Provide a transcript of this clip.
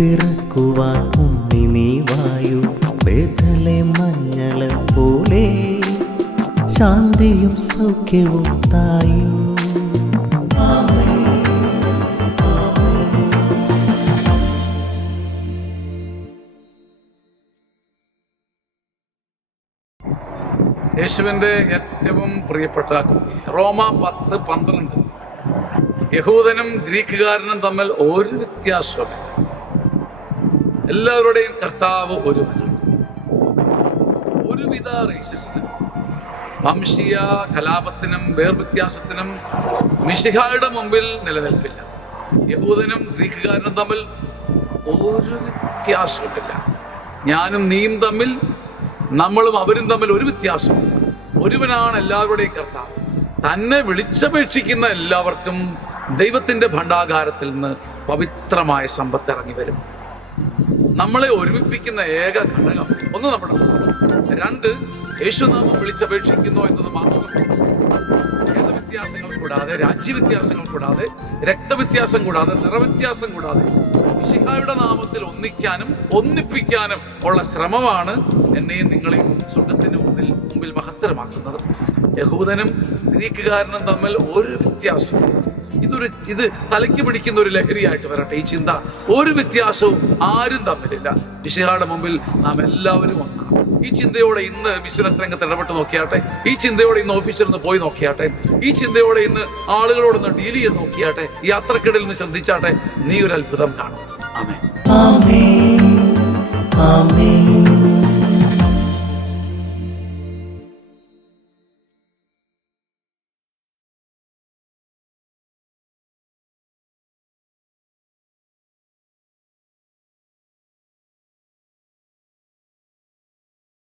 പിറക്കുവാൻ ഉണ്ണി നീ വായു. ബേഥലേം മഞ്ഞള പോലെ ശാന്തിയും സൗഖ്യവും തായു. യേശുവിൻ്റെ ഏറ്റവും പ്രിയപ്പെട്ട കുട്ടി. റോമ 10:12. യഹൂദനും ഗ്രീക്കുകാരനും തമ്മിൽ ഒരു വ്യത്യാസവുമില്ല. എല്ലാവരുടെയും കർത്താവ് ഒരുവനാണ്. ഒരുവിധ റേസിസത്തിനും വംശീയ കലാപത്തിനും വേർവ്യത്യാസത്തിനും മിശിഹായുടെ മുമ്പിൽ നിലനിൽപ്പില്ല. യഹൂദനും ഗ്രീക്കുകാരനും തമ്മിൽ ഒരു വ്യത്യാസവുമില്ല. ഞാനും നീയും തമ്മിൽ, നമ്മളും അവരും തമ്മിൽ ഒരു വ്യത്യാസമില്ല. ഒരുവനാണ് എല്ലാവരുടെയും കർത്താവ്. തന്നെ വിളിച്ചപേക്ഷിക്കുന്ന എല്ലാവർക്കും ദൈവത്തിൻ്റെ ഭണ്ഡാകാരത്തിൽ നിന്ന് പവിത്രമായ സമ്പത്ത് ഇറങ്ങി വരും. നമ്മളെ ഒരുമിപ്പിക്കുന്ന ഏക ഘടകം ഒന്ന് നമ്മുടെ രണ്ട് യേശുനാമം വിളിച്ചപേക്ഷിക്കുന്നു എന്നത് മാത്രമല്ല. ഭേദവ്യത്യാസങ്ങൾ കൂടാതെ, രാജ്യവ്യത്യാസങ്ങൾ കൂടാതെ, രക്തവ്യത്യാസം കൂടാതെ, നിറവ്യത്യാസം കൂടാതെ മിശിഹായുടെ നാമത്തിൽ ഒന്നിക്കാനും ഒന്നിപ്പിക്കാനും ഉള്ള ശ്രമമാണ് എന്നെയും നിങ്ങളെയും സ്വർഗത്തിന് മുമ്പിൽ മഹത്തരമാക്കുന്നത്. യഹൂദനും ഗ്രീക്കുകാരനും തമ്മിൽ ഒരു വ്യത്യാസവും, ഇത് തലയ്ക്ക് പിടിക്കുന്ന ഒരു ലഹരിയായിട്ട് വരട്ടെ ഈ ചിന്ത. ഒരു വ്യത്യാസവും ആരും തമ്മിലില്ല. മിശിഹായുടെ മുമ്പിൽ നാം എല്ലാവരും ഒന്നാണ്. ഈ ചിന്തയോടെ ഇന്ന് ബിസിനസ് രംഗത്ത് ഇടപെട്ട് നോക്കിയാട്ടെ. ഈ ചിന്തയോടെ ഇന്ന് ഓഫീസിൽ നിന്ന് പോയി നോക്കിയാട്ടെ. ഈ ചിന്തയോടെ ഇന്ന് ആളുകളോടൊന്ന് ഡീൽ ചെയ്ത് നോക്കിയാട്ടെ. യാത്രക്കിടയിൽ നിന്ന് ശ്രദ്ധിച്ചാട്ടെ. നീ ഒരു അത്ഭുതം കാണും. ആമേൻ. ആമേൻ. ആമേൻ.